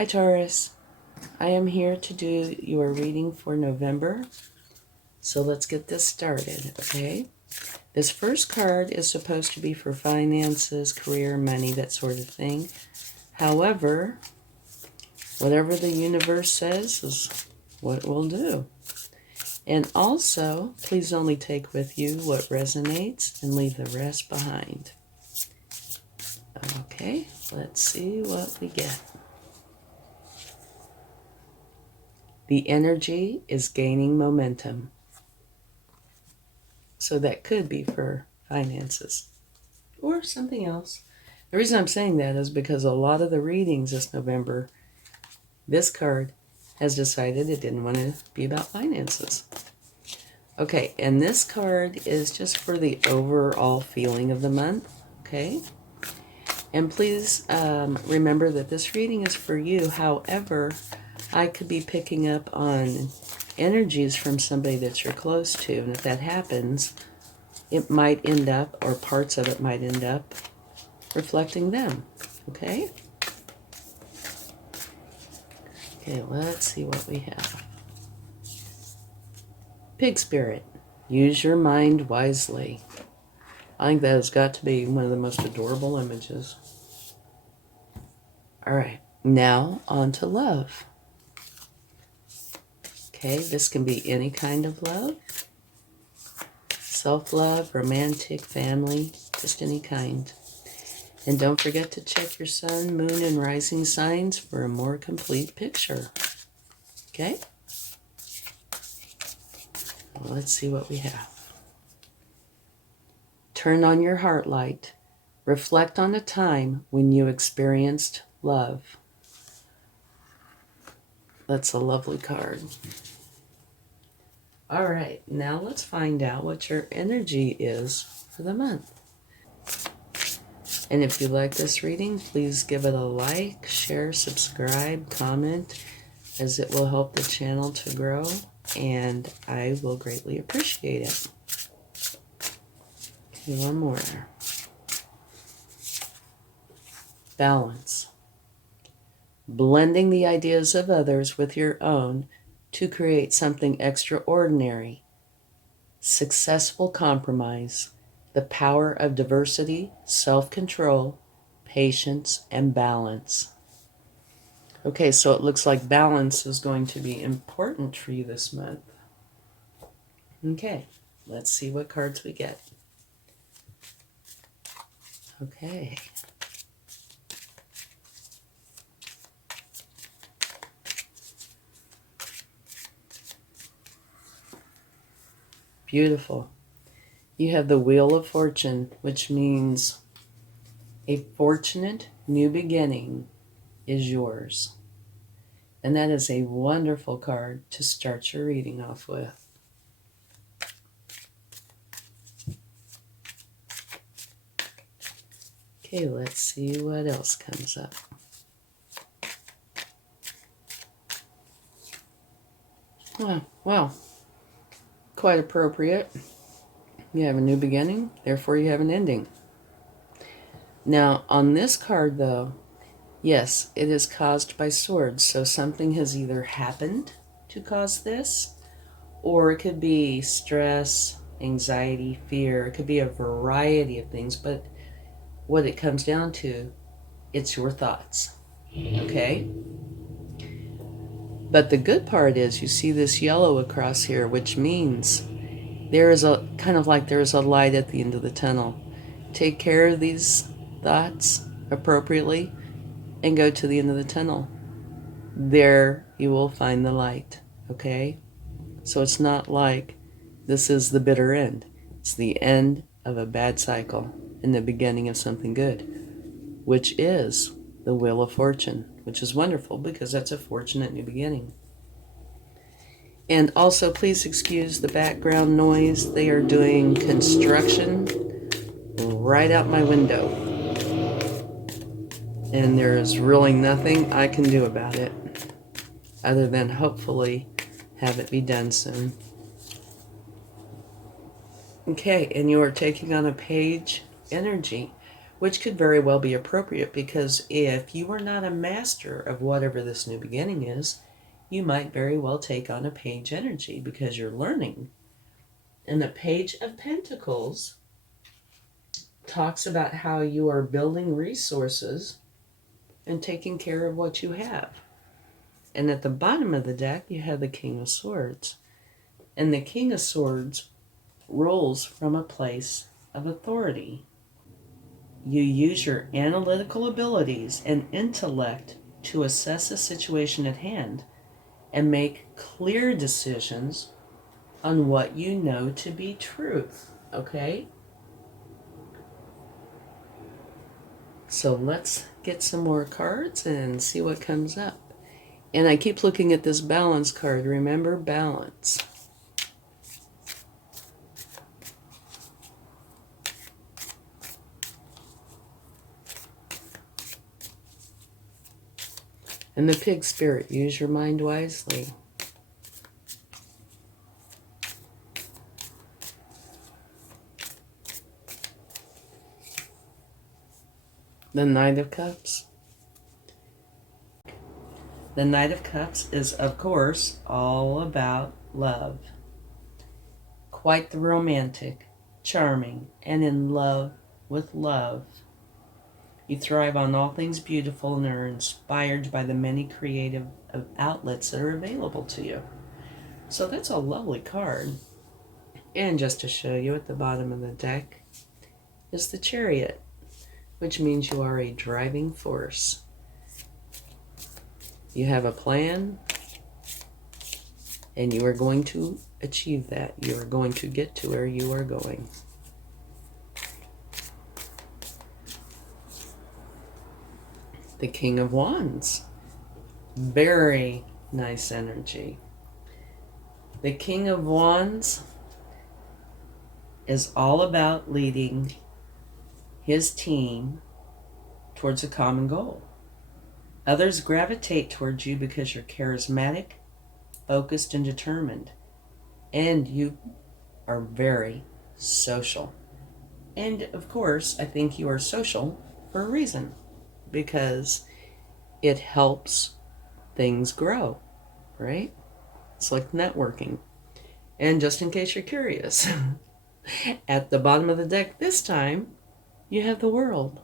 Hi Taurus, I am here to do your reading for November. So let's get this started, okay? This first card is supposed to be for finances, career, money, that sort of thing. However, whatever the universe says is what we'll do. And also, please only take with you what resonates and leave the rest behind. Okay, let's see what we get. The energy is gaining momentum. So that could be for finances or something else. The reason I'm saying that is because a lot of the readings this November, this card has decided it didn't want to be about finances. Okay, and this card is just for the overall feeling of the month, okay? And please remember that this reading is for you. However, I could be picking up on energies from somebody that you're close to, and if that happens, it might end up, or parts of it might end up, reflecting them, okay? Okay, let's see what we have. Pig spirit, use your mind wisely. I think that has got to be one of the most adorable images. All right, now on to love. Okay, this can be any kind of love. Self-love, romantic, family, just any kind. And don't forget to check your sun, moon, and rising signs for a more complete picture. Okay? Well, let's see what we have. Turn on your heart light. Reflect on a time when you experienced love. That's a lovely card. All right, now let's find out what your energy is for the month. And if you like this reading, please give it a like, share, subscribe, comment, as it will help the channel to grow, and I will greatly appreciate it. Okay, one more. Balance. Blending the ideas of others with your own to create something extraordinary. Successful compromise. The power of diversity, self-control, patience, and balance. Okay, so it looks like balance is going to be important for you this month. Okay, let's see what cards we get. Okay. Beautiful. You have the Wheel of Fortune, which means a fortunate new beginning is yours. And that is a wonderful card to start your reading off with. Okay, let's see what else comes up. Well, quite appropriate. You have a new beginning, therefore you have an ending. Now, on this card, though, yes, it is caused by swords. So something has either happened to cause this, or it could be stress, anxiety, fear. It could be a variety of things, but what it comes down to, it's your thoughts, okay? But the good part is you see this yellow across here, which means there is a kind of like there's a light at the end of the tunnel. Take care of these thoughts appropriately and go to the end of the tunnel. There you will find the light, okay? So it's not like this is the bitter end. It's the end of a bad cycle and the beginning of something good, which is the Wheel of Fortune, which is wonderful because that's a fortunate new beginning. And also, please excuse the background noise. They are doing construction right out my window. And there is really nothing I can do about it other than hopefully have it be done soon. Okay, and you are taking on a page energy, which could very well be appropriate, because if you are not a master of whatever this new beginning is, you might very well take on a page energy because you're learning. And the Page of Pentacles talks about how you are building resources and taking care of what you have. And at the bottom of the deck, you have the King of Swords. And the King of Swords rules from a place of authority. You use your analytical abilities and intellect to assess a situation at hand and make clear decisions on what you know to be truth, okay? So let's get some more cards and see what comes up. And I keep looking at this balance card. Remember, balance. And the Pig Spirit, use your mind wisely. The Knight of Cups. The Knight of Cups is, of course, all about love. Quite the romantic, charming, and in love with love. You thrive on all things beautiful and are inspired by the many creative outlets that are available to you. So that's a lovely card. And just to show you, at the bottom of the deck is the Chariot, which means you are a driving force. You have a plan, and you are going to achieve that. You are going to get to where you are going. The King of Wands. Very nice energy. The King of Wands is all about leading his team towards a common goal. Others gravitate towards you because you're charismatic, focused, and determined. And you are very social. And of course, I think you are social for a reason, because it helps things grow, right? It's like networking. And just in case you're curious, at the bottom of the deck this time, you have the World,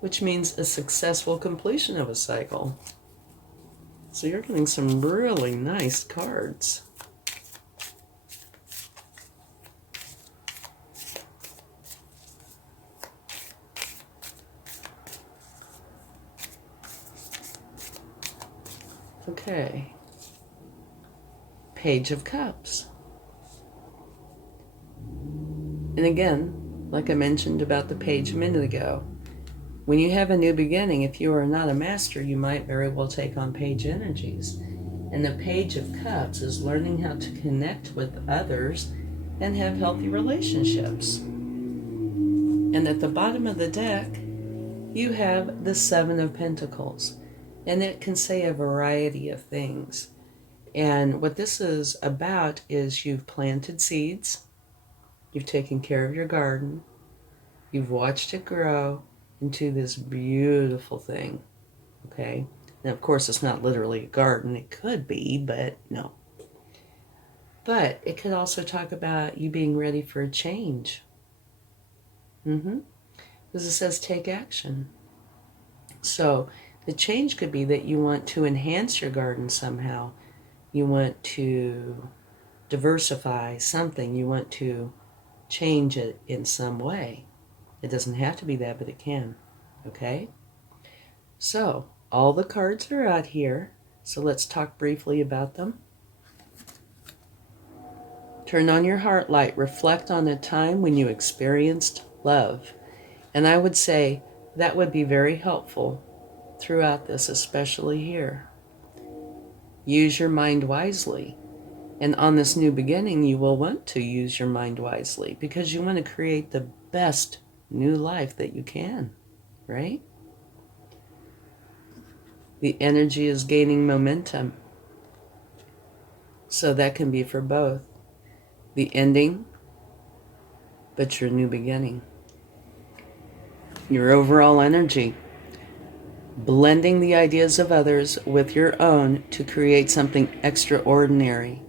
which means a successful completion of a cycle. So you're getting some really nice cards. Okay. Page of Cups. And again, like I mentioned about the page a minute ago, when you have a new beginning, if you are not a master, you might very well take on page energies. And the Page of Cups is learning how to connect with others and have healthy relationships. And at the bottom of the deck, you have the Seven of Pentacles. And it can say a variety of things. And what this is about is you've planted seeds, you've taken care of your garden, you've watched it grow into this beautiful thing, okay? Now, of course, it's not literally a garden. It could be, but no. But it could also talk about you being ready for a change. Because it says take action. So the change could be that you want to enhance your garden somehow. You want to diversify something. You want to change it in some way. It doesn't have to be that, but it can. Okay? So, all the cards are out here. So let's talk briefly about them. Turn on your heart light. Reflect on a time when you experienced love. And I would say that would be very helpful throughout this, especially here. Use your mind wisely. And on this new beginning, you will want to use your mind wisely because you want to create the best new life that you can, right? The energy is gaining momentum. So that can be for both the ending, but your new beginning. Your overall energy. Blending the ideas of others with your own to create something extraordinary.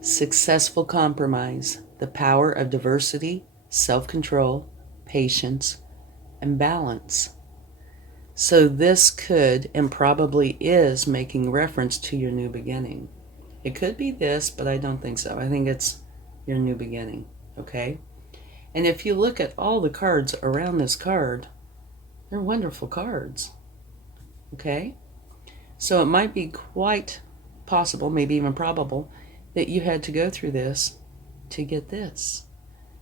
Successful compromise. The power of diversity, self-control, patience, and balance. So this could and probably is making reference to your new beginning. It could be this, but I don't think so. I think it's your new beginning, okay? And if you look at all the cards around this card, they're wonderful cards, okay? So it might be quite possible, maybe even probable, that you had to go through this to get this.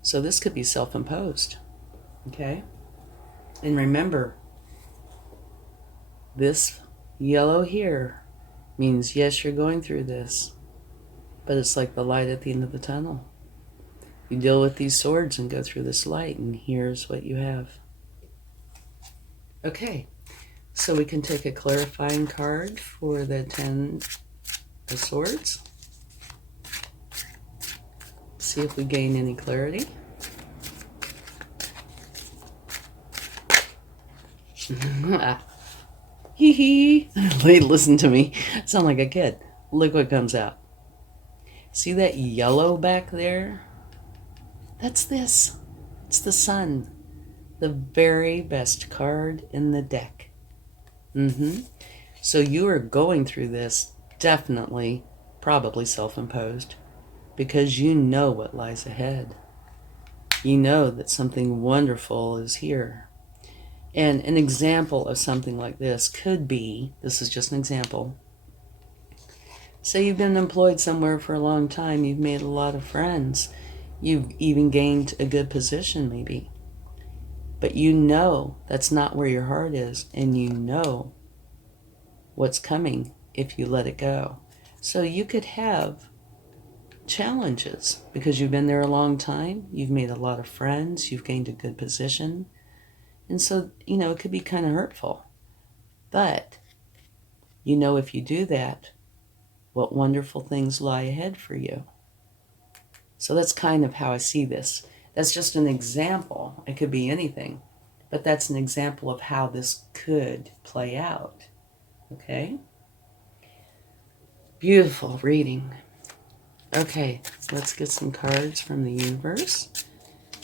So this could be self-imposed, okay? And remember, this yellow here means, yes, you're going through this, but it's like the light at the end of the tunnel. You deal with these swords and go through this light, and here's what you have. Okay, so we can take a clarifying card for the 10 of Swords. See if we gain any clarity. Hee hee. Wait, listen to me. I sound like a kid. Look what comes out. See that yellow back there? That's this. It's the Sun. The very best card in the deck. So you are going through this, definitely, probably self-imposed, because you know what lies ahead. You know that something wonderful is here. And an example of something like this could be, this is just an example, say you've been employed somewhere for a long time, you've made a lot of friends, you've even gained a good position maybe, but you know that's not where your heart is, and you know what's coming if you let it go. So you could have challenges because you've been there a long time, you've made a lot of friends, you've gained a good position, and so, you know, it could be kind of hurtful. But, you know, if you do that, what wonderful things lie ahead for you. So that's kind of how I see this. That's just an example. It could be anything. But that's an example of how this could play out. Okay? Beautiful reading. Okay, let's get some cards from the universe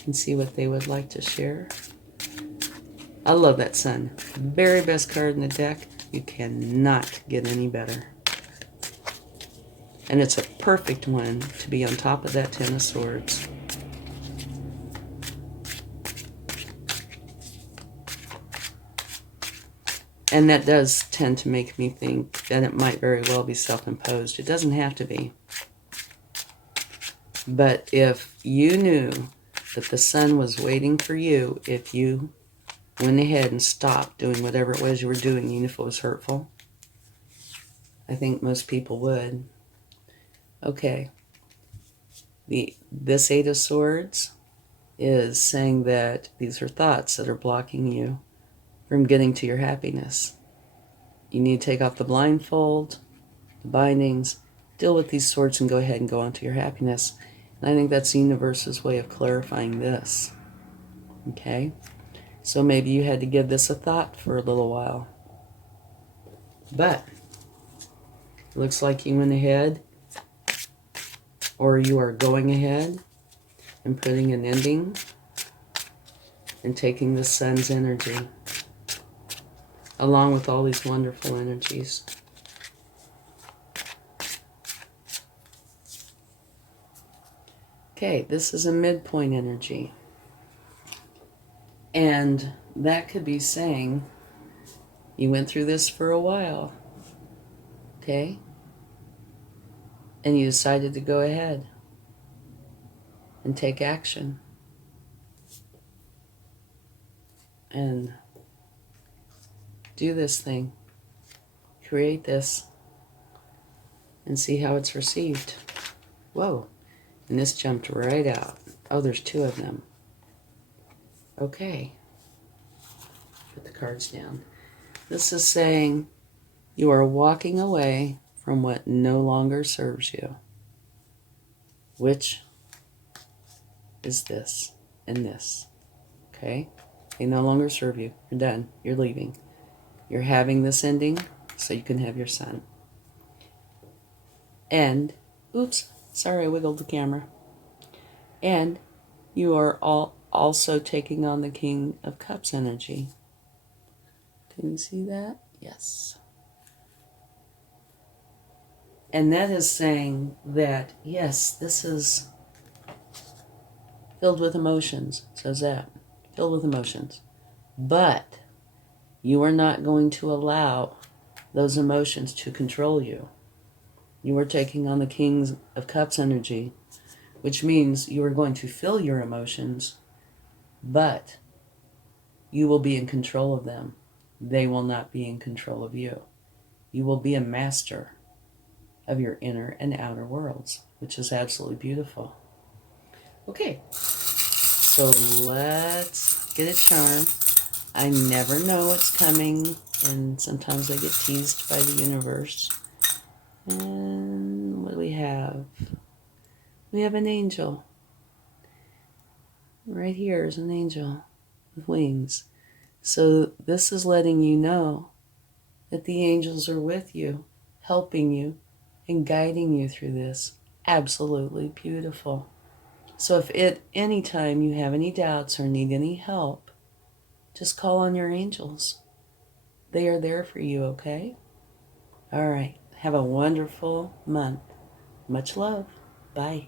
and see what they would like to share. I love that Sun. Very best card in the deck. You cannot get any better. And it's a perfect one to be on top of that 10 of Swords. And that does tend to make me think that it might very well be self-imposed. It doesn't have to be. But if you knew that the Sun was waiting for you, if you went ahead and stopped doing whatever it was you were doing, even if it was hurtful, I think most people would. Okay. This 8 of Swords is saying that these are thoughts that are blocking you from getting to your happiness. You need to take off the blindfold, the bindings, deal with these swords, and go ahead and go on to your happiness. And I think that's the universe's way of clarifying this. Okay? So maybe you had to give this a thought for a little while. But it looks like you went ahead, or you are going ahead and putting an ending and taking the Sun's energy along with all these wonderful energies. Okay, this is a midpoint energy. And that could be saying you went through this for a while, okay? And you decided to go ahead and take action. And do this thing. Create this. And see how it's received. Whoa. And this jumped right out. Oh, there's 2 of them. Okay. Put the cards down. This is saying you are walking away from what no longer serves you. Which is this and this. Okay? They no longer serve you. You're done. You're leaving. You're having this ending so you can have your son. And, oops, sorry, I wiggled the camera. And you are also taking on the King of Cups energy. Can you see that? Yes. And that is saying that, yes, this is filled with emotions. Says that. Filled with emotions. But you are not going to allow those emotions to control you. You are taking on the King of Cups energy, which means you are going to feel your emotions, but you will be in control of them. They will not be in control of you. You will be a master of your inner and outer worlds, which is absolutely beautiful. Okay, so let's get a charm. I never know what's coming, and sometimes I get teased by the universe. And what do we have? We have an angel. Right here is an angel with wings. So this is letting you know that the angels are with you, helping you, and guiding you through this. Absolutely beautiful. So if at any time you have any doubts or need any help, just call on your angels. They are there for you, okay? All right. Have a wonderful month. Much love. Bye.